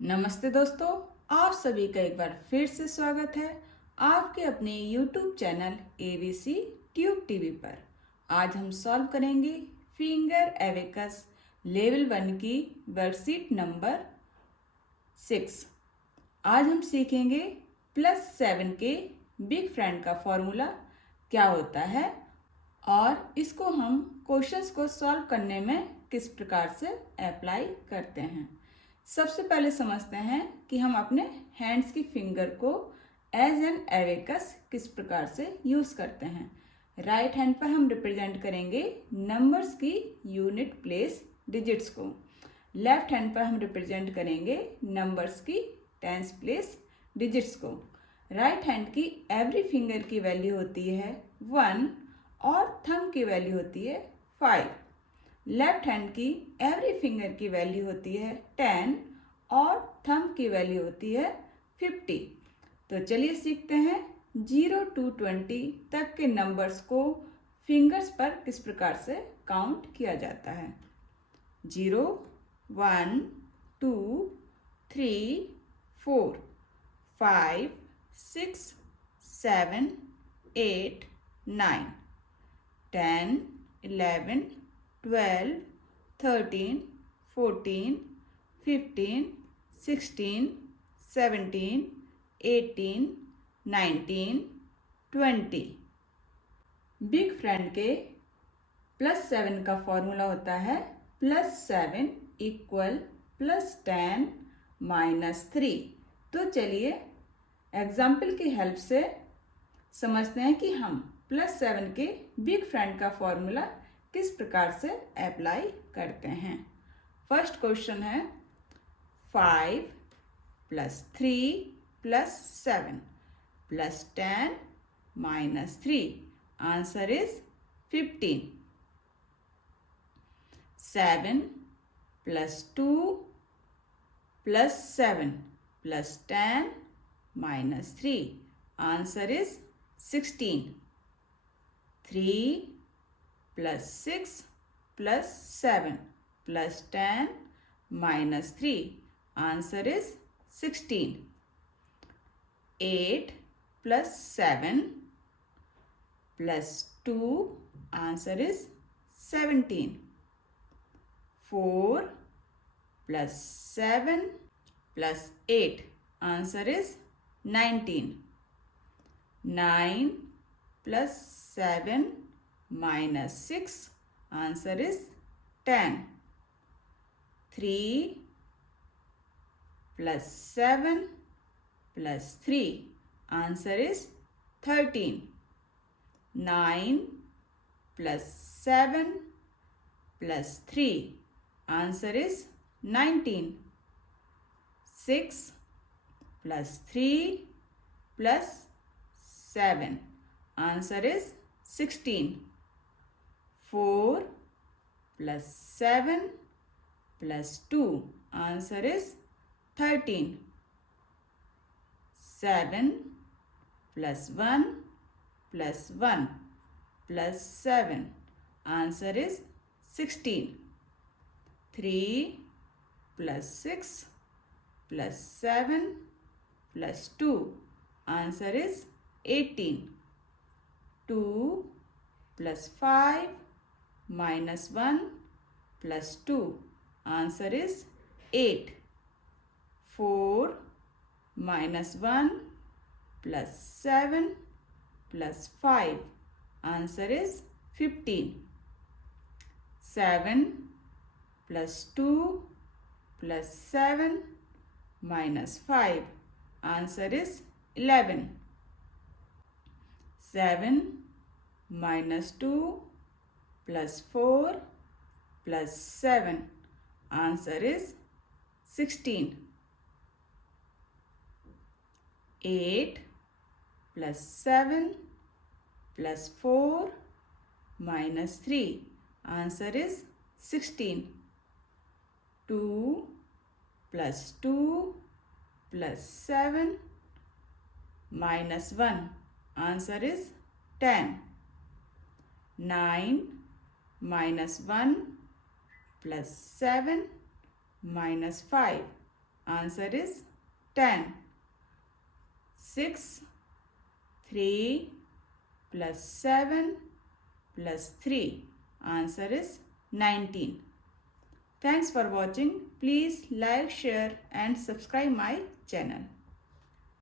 नमस्ते दोस्तों, आप सभी का एक बार फिर से स्वागत है आपके अपने YouTube channel ABC tube TV पर। आज हम सॉल्व करेंगे फिंगर एबेकस लेवल 1 की वर्कशीट नंबर 6। आज हम सीखेंगे +7 के बिग फ्रेंड का फॉर्मूला क्या होता है और इसको हम क्वेश्चंस को सॉल्व करने में किस प्रकार से अप्लाई करते हैं। सबसे पहले समझते हैं कि हम अपने हैंड्स की फिंगर को एज एन एबेकस किस प्रकार से यूज़ करते हैं। राइट हैंड पर हम रिप्रेजेंट करेंगे नंबर्स की यूनिट प्लेस डिजिट्स को। लेफ्ट हैंड पर हम रिप्रेजेंट करेंगे नंबर्स की टेंस प्लेस डिजिट्स को। राइट हैंड की एवरी फिंगर की वैल्यू होती है 1 और थंब की वैल्यू होती है 5। लेफ्ट हैंड की एवरी फिंगर की वैल्यू होती है 10 और थंब की वैल्यू होती है 50। तो चलिए सीखते हैं 0 to 20 तक के नंबर्स को फिंगर्स पर किस प्रकार से काउंट किया जाता है। 0, 1, 2, 3, 4, 5, 6, 7, 8, 9, 10, 11, 12, 13, 14, 15, 16, 17, 18, 19, 20। बिग फ्रेंड के +7 का फॉर्मूला होता है +7 = +10 -3। तो चलिए एग्जाम्पल की हेल्प से समझते हैं कि हम +7 के बिग फ्रेंड का फॉर्मूला किस प्रकार से अप्लाई करते हैं। फर्स्ट क्वेश्चन है 5 + 3 + 7 + 10 - 3। Answer is 15। 7 + 2 + 7 + 10 - 3। Answer is 16। 3 + 6 + 7 + 10 - 3। Answer is 16. 8 + 7 + 2. Answer is 17. 4 + 7 + 8. Answer is 19. 9 + 7 - 6. Answer is 10. 3 + 7 + 3. Answer is 13. 9 + 7 + 3. Answer is 19. 6 + 3 + 7. Answer is 16. 4 + 7 + 2. Answer is 13. 7 + 1 + 1 + 7. Answer is 16. 3 + 6 + 7 + 2. Answer is 18. 2 + 5 - 1 + 2. Answer is 8. 4 - 1 + 7 + 5. Answer is 15. 7 + 2 + 7 - 5. Answer is 11. 7 - 2 + 4 + 7. Answer is 16. 8 + 7 + 4 - 3. Answer is 16. 2 + 2 + 7 - 1. Answer is 10. 9 - 1 + 7 - 5. Answer is 10. 6, 3 plus 7 plus 3. Answer is 19. Thanks for watching. Please like, share and subscribe my channel.